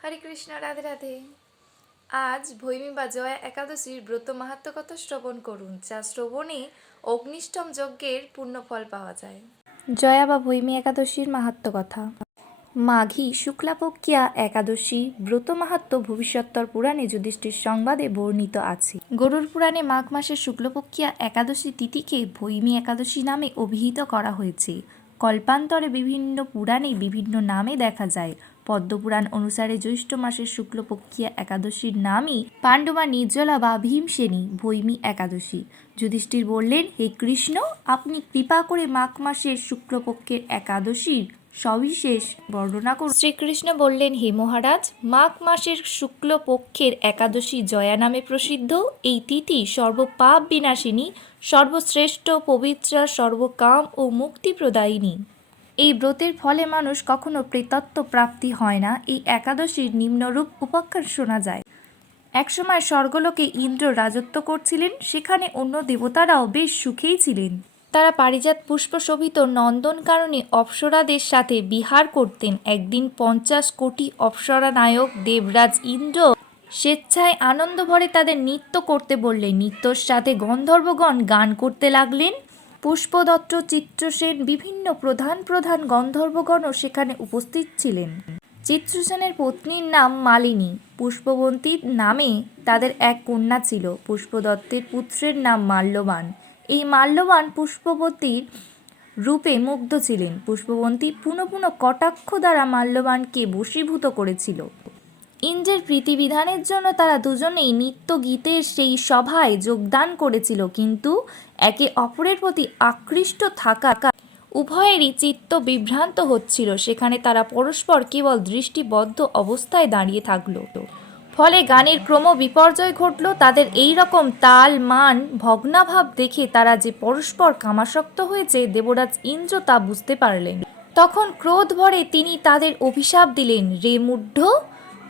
হরে কৃষ্ণ, রাধে রাধে। আজ ভৈমী বা জয়া একাদশীর ব্রত মাহাত্ম্য কথা শ্রবণ করুন, যা শ্রবণে অগ্নিষ্টম যজ্ঞের পুণ্যফল পাওয়া যায়। জয়া বা ভৈমী একাদশীর মাহাত্ম্য কথা। মাঘী শুক্লাপক্ষিয়া একাদশী ব্রত মাহাত্ম্য ভবিষ্যত্তর পুরাণে যুধিষ্ঠির সংবাদে বর্ণিত আছে। গরুড় পুরাণে মাঘ মাসের শুক্লপক্ষিয়া একাদশী তিথিকে ভৈমী একাদশী নামে অভিহিত করা হয়েছে। কল্পান্তরে বিভিন্ন পুরাণে বিভিন্ন নামে দেখা যায়। পদ্মপুরাণ অনুসারে জ্যৈষ্ঠ মাসের শুক্লপক্ষিয়া একাদশীর নামই পাণ্ডবা নির্জলা বা ভীমসেনী ভৈমী একাদশী। যুধিষ্ঠির বললেন, হে কৃষ্ণ, আপনি কৃপা করে মাঘ মাসের শুক্লপক্ষের একাদশীর সবিশেষ বর্ণনা করুন। শ্রীকৃষ্ণ বললেন, হে মহারাজ, মাঘ মাসের শুক্লপক্ষের একাদশী জয়া নামে প্রসিদ্ধ। এই তিথি সর্বপাপ বিনাশিনী, সর্বশ্রেষ্ঠ, পবিত্রা, সর্বকাম ও মুক্তিপ্রদায়িনী। এই ব্রতের ফলে মানুষ কখনো প্রেতত্ব প্রাপ্তি হয় না। এই একাদশীর নিম্নরূপ উপাখ্যান শোনা যায়। একসময় স্বর্গলোকে ইন্দ্র রাজত্ব করছিলেন। সেখানে অন্য দেবতারাও বেশ সুখেই ছিলেন। তারা পারিজাত পুষ্প শোভিত নন্দনকাননে অপ্সরাদের সাথে বিহার করতেন। একদিন 50 কোটি অপ্সরা নায়ক দেবরাজ ইন্দ্র স্বেচ্ছায় আনন্দ ভরে তাদের নৃত্য করতে বললেন। নৃত্যর সাথে গন্ধর্বগণ গান করতে লাগলেন। পুষ্পদত্ত, চিত্রসেন, বিভিন্ন প্রধান প্রধান গন্ধর্বগণও সেখানে উপস্থিত ছিলেন। চিত্রসেনের পত্নীর নাম মালিনী। পুষ্পবন্তী নামে তাদের এক কন্যা ছিল। পুষ্পদত্তের পুত্রের নাম মাল্যবান। এই মাল্যবান পুষ্পবতীর রূপে মুগ্ধ ছিলেন। পুষ্পবন্তী পুনঃ পুনঃ কটাক্ষ দ্বারা মাল্যবানকে বশীভূত করেছিল। ইন্দ্রের প্রীতিবিধানের জন্য তারা দুজনেই নৃত্য গীতের সেই সভায় যোগদান করেছিল, কিন্তু একে অপরের প্রতি আকৃষ্ট থাকা উভয়েরই চিত্ত বিভ্রান্ত হচ্ছিল। সেখানে তারা পরস্পর কেবল দৃষ্টিবদ্ধ অবস্থায় দাঁড়িয়ে থাকল। ফলে গানের ক্রম বিপর্যয় ঘটল। তাদের এই রকম তাল মান ভগ্নাভাব দেখে তারা যে পরস্পর কামাসক্ত হয়েছে, দেবরাজ ইন্দ্র তা বুঝতে পারলেন। তখন ক্রোধ ভরে তিনি তাদের অভিশাপ দিলেন, রে মূঢ়,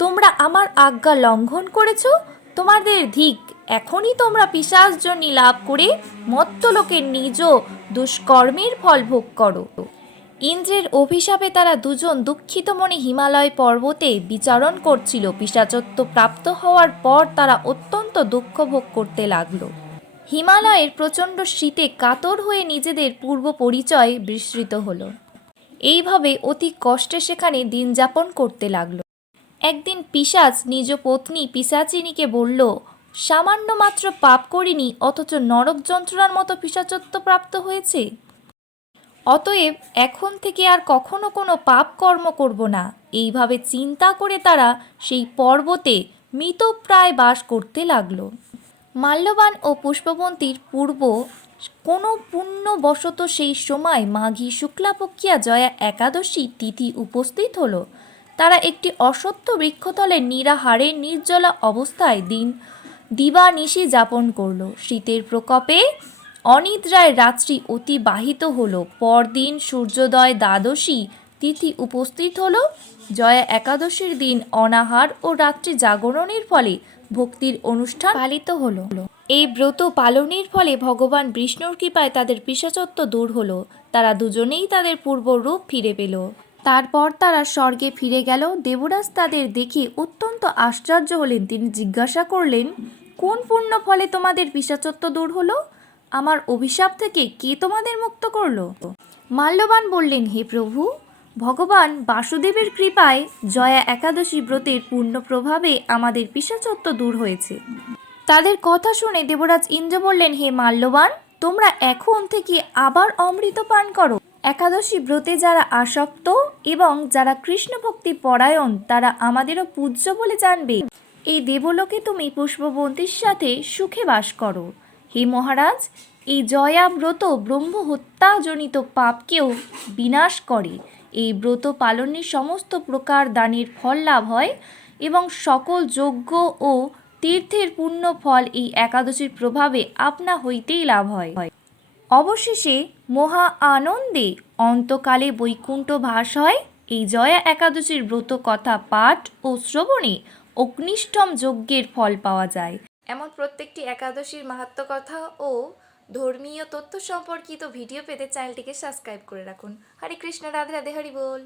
তোমরা আমার আজ্ঞা লঙ্ঘন করেছ, তোমাদের ধিক, এখনই তোমরা পিশাচযোনি লাভ করে মর্ত্যলোকের নিজ দুষ্কর্মের ফল ভোগ করো। ইন্দ্রের অভিশাপে তারা দুজন দুঃখিত মনে হিমালয় পর্বতে বিচরণ করছিল। পিশাচত্ব প্রাপ্ত হওয়ার পর তারা অত্যন্ত দুঃখ ভোগ করতে লাগলো। হিমালয়ের প্রচণ্ড শীতে কাতর হয়ে নিজেদের পূর্ব পরিচয় বিস্মৃত হলো। এইভাবে অতি কষ্টে সেখানে দিন যাপন করতে লাগলো। একদিন পিশাচ নিজ পত্নী পিশাচিনীকে বলল, সামান্য মাত্র পাপ করিনি, অথচ নরক যন্ত্রণার মতো পিশাচত্ব প্রাপ্ত হয়েছে। অতএব এখন থেকে আর কখনো কোনো পাপ কর্ম করব না। এইভাবে চিন্তা করে তারা সেই পর্বতে মৃতপ্রায় বাস করতে লাগলো। মাল্যবান ও পুষ্পবন্তীর পূর্ব কোনো পুণ্যবশত সেই সময় মাঘী শুক্লাপক্ষিয়া জয়া একাদশী তিথি উপস্থিত হলো। তারা একটি অশ্বত্থ বৃক্ষতলে নিরাহারে নির্জলা অবস্থায় দিবানিশি যাপন করল। শীতের প্রকোপে অনিদ্রায় রাত্রি অতিবাহিত হলো। পরদিন সূর্যোদয় দ্বাদশী তিথি উপস্থিত হলো। জয়া একাদশীর দিন অনাহার ও রাত্রি জাগরণের ফলে ভক্তির অনুষ্ঠান পালিত হলো। এই ব্রত পালনের ফলে ভগবান বিষ্ণুর কৃপায় তাদের পিশাচত্ব দূর হলো। তারা দুজনেই তাদের পূর্ব রূপ ফিরে পেল। তারপর তারা স্বর্গে ফিরে গেল। দেবরাজ তাদের দেখে অত্যন্ত আশ্চর্য হলেন। তিনি জিজ্ঞাসা করলেন, কোন পুণ্য ফলে তোমাদের পিশাচত্ব দূর হলো? আমার অভিশাপ থেকে কে তোমাদের মুক্ত করলো? মাল্যবান বললেন, হে প্রভু, ভগবান বাসুদেবের কৃপায় জয়া একাদশী ব্রতের পূর্ণ প্রভাবে আমাদের পিশাচত্ব দূর হয়েছে। তাদের কথা শুনে দেবরাজ ইন্দ্র বললেন, হে মাল্যবান, তোমরা এখন থেকে আবার অমৃত পান করো। একাদশী ব্রতে যারা আসক্ত এবং যারা কৃষ্ণ ভক্তি পরায়ণ, তারা আমাদেরও পূজ্য বলে জানবে। এই দেবলোকে তুমি পুষ্পবন্তীর সাথে সুখে বাস করো। হে মহারাজ, এই জয়া ব্রত ব্রহ্ম হত্যাজনিত পাপকেও বিনাশ করে। এই ব্রত পালনের সমস্ত প্রকার দানের ফল লাভ হয় এবং সকল যজ্ঞ ও তীর্থের পুণ্য ফল এই একাদশীর প্রভাবে আপনা হইতেই লাভ হয়। অবশেষে মহা আনন্দে অন্তকালে বৈকুণ্ঠ বাস হয়। এই জয়া একাদশীর ব্রত কথা পাঠ ও শ্রবণে অগ্নিষ্টম যজ্ঞের ফল পাওয়া যায়। এমন প্রত্যেকটি একাদশীর মাহাত্ম্য কথা ও ধর্মীয় তথ্য সম্পর্কিত ভিডিও পেতে চ্যানেলটিকে সাবস্ক্রাইব করে রাখুন। হরে কৃষ্ণ, রাধে রাধে, হরি বল।